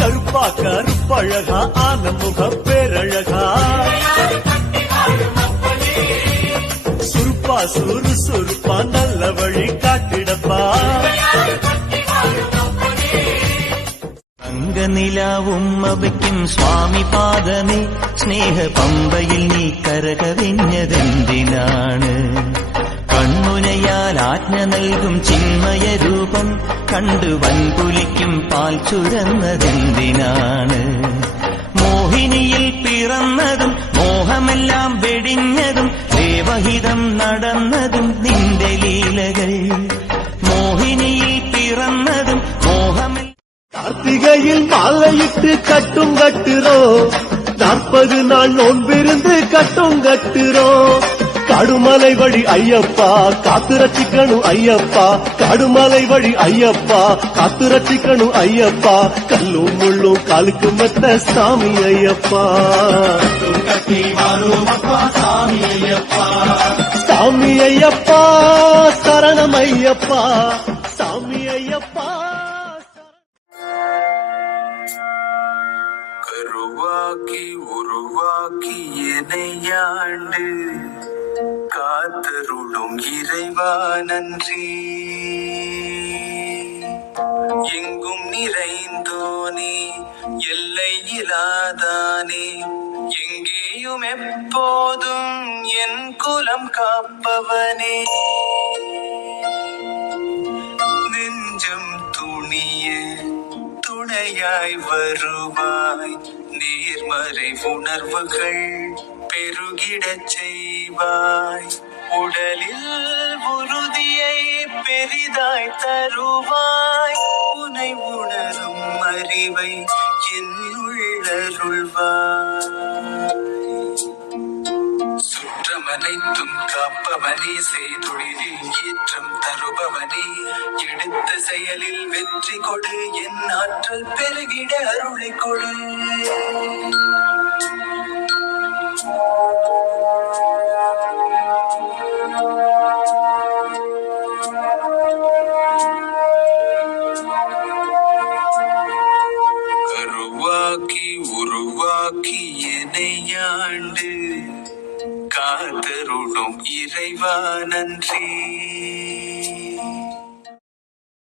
கருப்பா கருப்பழகா ஆன முக பேரழகா சுருப்பா சுறுசுறுப்பா நல்ல வழி காட்டிடப்பா അംഗനിലാവും അവയ്ക്കും സ്വാമി പാദമേ സ്നേഹ പമ്പയിൽ നീ കരകവിഞ്ഞതെന്തിനാണ് കൺമുനയാൽ ആജ്ഞ നൽകും ചിന്മയ രൂപം കണ്ടു വൻപുലിക്കും പാൽ ചുരന്നതെന്തിനാണ് മോഹിനിയിൽ പിറന്നതും മോഹമെല്ലാം വെടിഞ്ഞതും ദേവഹിതം നടന്നതും നിന്റെ ലീലകൾ മോഹിനിയിൽ പിറന്നതും മോഹമെല്ലാം கார்த்திகையில் மாலையிட்டு கட்டும் கட்டுறோம் 40 நாள் நோன்பிருந்து கட்டும் கட்டுறோம் கடுமலை வழி ஐயப்பா காத்து ரட்சிக்கணும் ஐயப்பா கடுமலை வழி ஐயப்பா காத்து ரட்சிக்கணும் ஐயப்பா கல்லும் முள்ளும் காலுக்கு மெத்த சாமி ஐயப்பா சாமி ஐயப்பா சாமி ஐயப்பா சரணம் ஐயப்பா சாமி ஐயப்பா கருவாக்கி உருவாக்கி எனையாண்டு காத்தருளும் இறைவா நன்றி எங்கும் நிறைந்தோனே எல்லை இல்லாதானே எங்கேயும் எப்போதும் என் குலம் காப்பவனே நெஞ்சம் துணிய துணையாய் வருவாய் நேர்மறை உணர்வுகள் பெருகிடச் செய்வாய் உடலில் உறுதியை பெரிதாய் தருவாய் உனை உணரும் அறிவை என்னுள்ளருள்வாய் சுற்றமனைத்தும் காப்பவனே செய்தொழிலில் ஏற்றம் தருபவனே எடுத்த செயலில் வெற்றி கொடு என் ஆற்றல் பெருகிட அருளை கொடு கருவாக்கி உருவாக்கி எனையாண்டு காத்தருளும் இறைவா நன்றி